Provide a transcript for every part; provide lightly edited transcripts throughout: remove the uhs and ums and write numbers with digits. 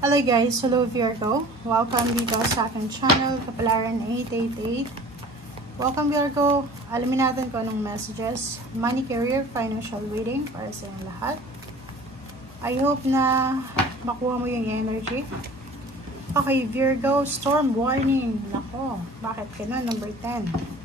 Hello guys, hello Virgo. Welcome dito sa aking channel, Kapalaran 888. Welcome Virgo. Alamin natin kung anong messages, money, career, financial reading para sa inyong lahat. I hope na makuha mo yung energy. Okay Virgo, storm warning. Nako, bakit ka na? Number 10.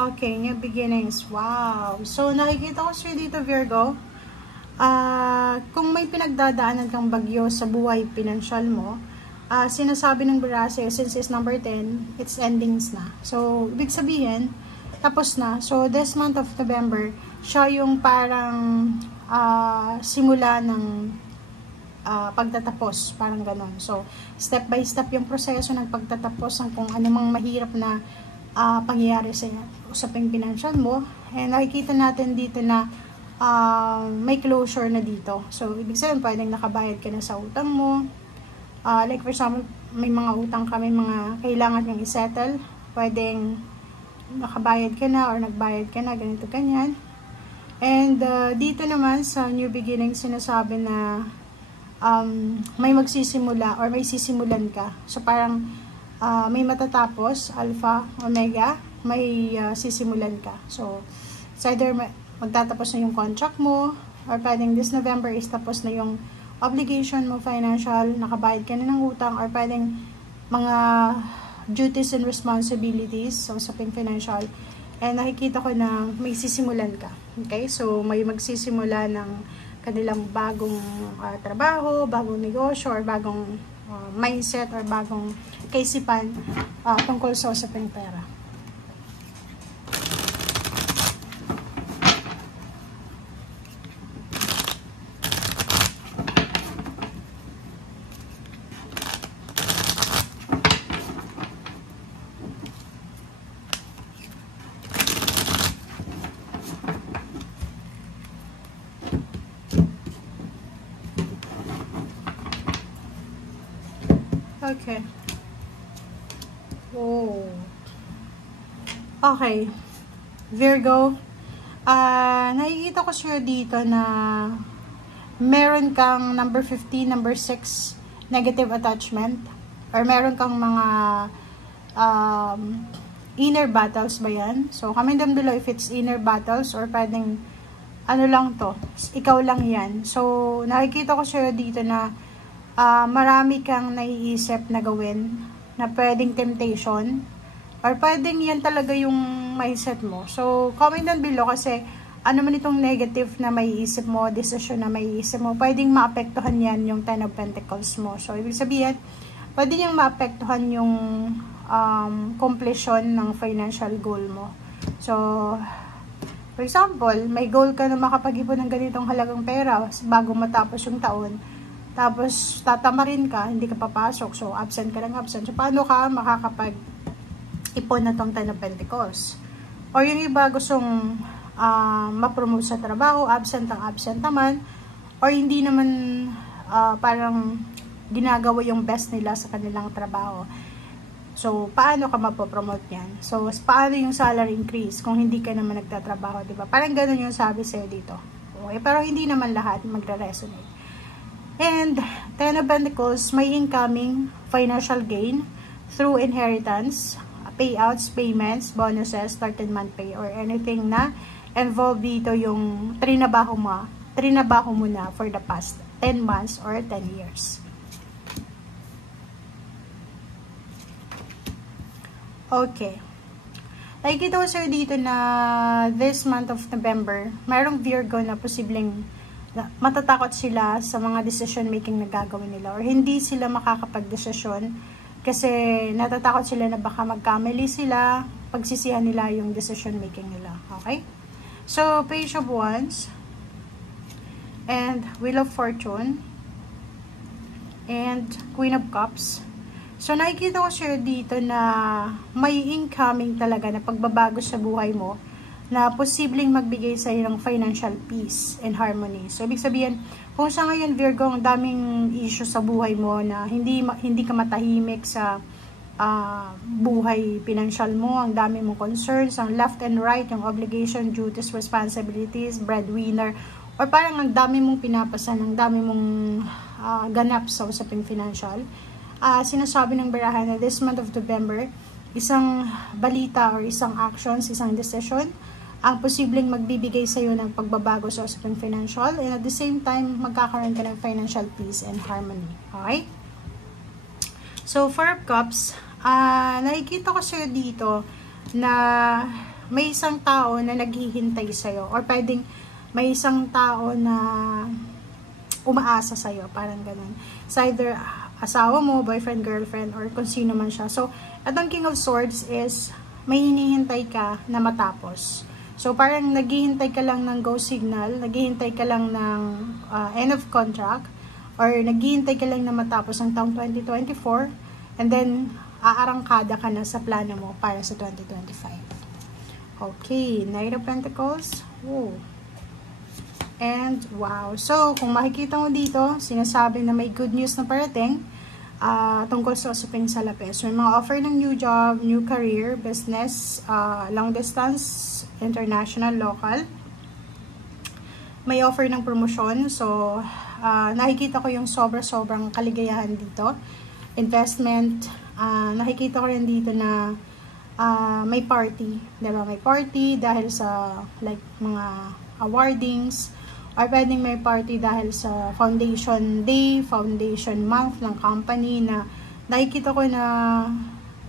Okay, new beginnings. Wow. So, nakikita ko siya dito, Virgo. Kung may pinagdadaanan kang bagyo sa buhay pinansyal mo, sinasabi ng Barase, since it's number 10, it's endings na. So, ibig sabihin, tapos na. So, this month of November, siya yung parang simula ng pagtatapos. Parang ganon. So, step by step yung proseso ng pagtatapos ng kung anumang mahirap na pangyayari sa usaping financial mo. And nakikita natin dito na may closure na dito. So, ibig sabihin, pwedeng nakabayad ka na sa utang mo. Like for example, may mga utang ka, may mga kailangan kang isettle. Pwedeng nakabayad ka na or nagbayad ka na, ganito, ganyan. And dito naman sa new beginning, sinasabi na may magsisimula or may sisimulan ka. So, parang may matatapos, alpha, omega, may sisimulan ka. So, it's either magtatapos na yung contract mo, or pwedeng this November is tapos na yung obligation mo, financial, nakabayad ka na ng utang, or pwedeng mga duties and responsibilities, so usaping financial, and nakikita ko na may sisimulan ka. Okay? So, may magsisimula ng kanilang bagong trabaho, bagong negosyo, or bagong mindset, or bagong kaisipan tungkol sa usaping pera. Okay. Oh. Okay. Virgo, nakikita ko siya dito na meron kang number 15, number 6 negative attachment, or meron kang mga inner battles ba yan? So, comment down below if it's inner battles or pwedeng ano lang to, ikaw lang yan. So, nakikita ko siya dito na marami kang naiisip na gawin na pwedeng temptation, or pwedeng yan talaga yung mindset mo. So, comment down below kasi ano man itong negative na maiisip mo, decision na maiisip mo, pwedeng maapektuhan yan yung 10 of Pentacles mo. So, ibig sabihin, pwede niyang maapektuhan yung completion ng financial goal mo. So, for example, may goal ka na makapag-ipon ng ganitong halagang pera bago matapos yung taon. Tapos, tatamarin ka, hindi ka papasok. So, absent ka ng absent. So, paano ka makakapag-ipon na tong 10 of Pentacles? Or yung iba gustong ma-promote sa trabaho, absent ang absent naman. Or hindi naman parang ginagawa yung best nila sa kanilang trabaho. So, paano ka mapopromote yan? So, paano yung salary increase kung hindi ka naman nagtatrabaho, diba? Parang ganun yung sabi sa'yo dito. Okay? Pero hindi naman lahat magre-resonate. And 10 of Pentacles, may incoming financial gain through inheritance, payouts, payments, bonuses, 13-month pay, or anything na involved dito yung trinabaho mo na for the past 10 months or 10 years. Okay. Nakikita ko sir dito na this month of November, mayroong Virgo na posibleng matatakot sila sa mga decision making na gagawin nila, or hindi sila makakapag-desisyon kasi natatakot sila na baka magkamali sila, pagsisihan nila yung decision making nila. Okay? So, Page of Wands and Wheel of Fortune and Queen of Cups. So, nakikita ko siya dito na may incoming talaga na pagbabago sa buhay mo na posibleng magbigay sa iyo ng financial peace and harmony. So, ibig sabihin, kung sa ngayon, Virgo, ang daming issue sa buhay mo na hindi ka matahimik sa buhay pinansyal mo, ang dami mong concerns, ang left and right, yung obligation, duties, responsibilities, breadwinner, or parang ang dami mong pinapasan, ang dami mong ganap sa usaping financial. Sinasabi ng barahan na this month of November, isang balita or isang actions, isang decision, ang posibleng magbibigay sa iyo ng pagbabago sa usaping financial, and at the same time, magkakaroon ka ng financial peace and harmony. Okay? So, Four of Cups, nakikita ko sa'yo dito na may isang tao na naghihintay sa'yo, or pwedeng may isang tao na umaasa sa'yo, parang ganun. It's either asawa mo, boyfriend, girlfriend, or kung sino man siya. So, atong King of Swords is may hinihintay ka na matapos. So, parang naghihintay ka lang ng go signal, naghihintay ka lang ng end of contract, or naghihintay ka lang na matapos ang taong 2024, and then, aarangkada ka na sa plano mo para sa 2025. Okay, Knight of Pentacles. Whoa. And, wow. So, kung makikita mo dito, sinasabi na may good news na parating tungkol sa usaping salapi. So, may mga offer ng new job, new career, business, long distance, international, local. May offer ng promotion. So, nakikita ko yung sobrang kaligayahan dito. Investment. Nakikita ko rin dito na may party. Diba? May party dahil sa like mga awardings, or pwedeng may party dahil sa foundation day, foundation month ng company, na nakikita ko na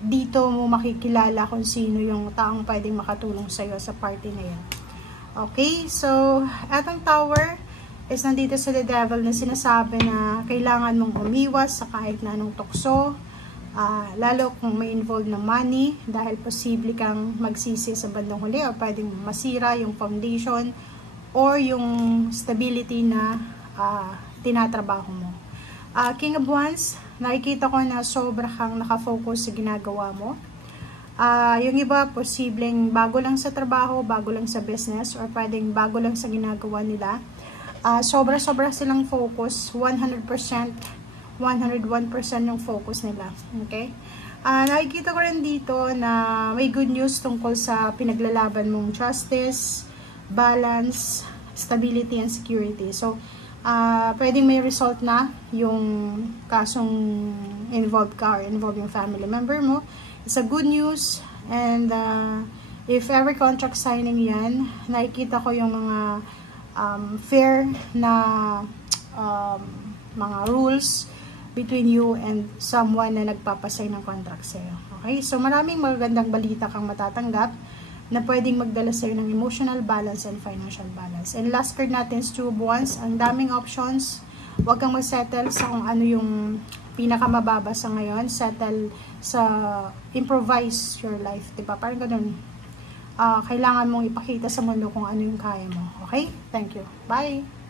dito mo makikilala kung sino yung taong pwedeng makatulong sa'yo sa party na yan. Okay, so etong Tower is nandito sa The Devil na sinasabi na kailangan mong umiwas sa kahit na anong tukso, lalo kung may involved na money, dahil posible kang magsisi sa bandang huli, o pwedeng masira yung foundation or yung stability na tinatrabaho mo. King of Wands, nakikita ko na sobra kang nakafocus sa ginagawa mo. Yung iba, posibleng bago lang sa trabaho, bago lang sa business, or pwedeng bago lang sa ginagawa nila. Sobra silang focus, 100%, 101% yung focus nila. Okay? Nakikita ko rin dito na may good news tungkol sa pinaglalaban mong justice, balance, stability, and security. So, pwedeng may result na yung kasong involved ka or involved yung family member mo. It's a good news, and if ever contract signing yan, nakikita ko yung mga fair na mga rules between you and someone na nagpapasay ng contract sa'yo. Okay? So, maraming magagandang balita kang matatanggap na pwedeng magdala sa'yo ng emotional balance and financial balance. And last card natin is Two of Wands. Ang daming options. Huwag kang mag-settle sa kung ano yung pinakamababa sa ngayon. Settle sa improvise your life. Diba? Parang ganun. Kailangan mong ipakita sa mundo kung ano yung kaya mo. Okay? Thank you. Bye!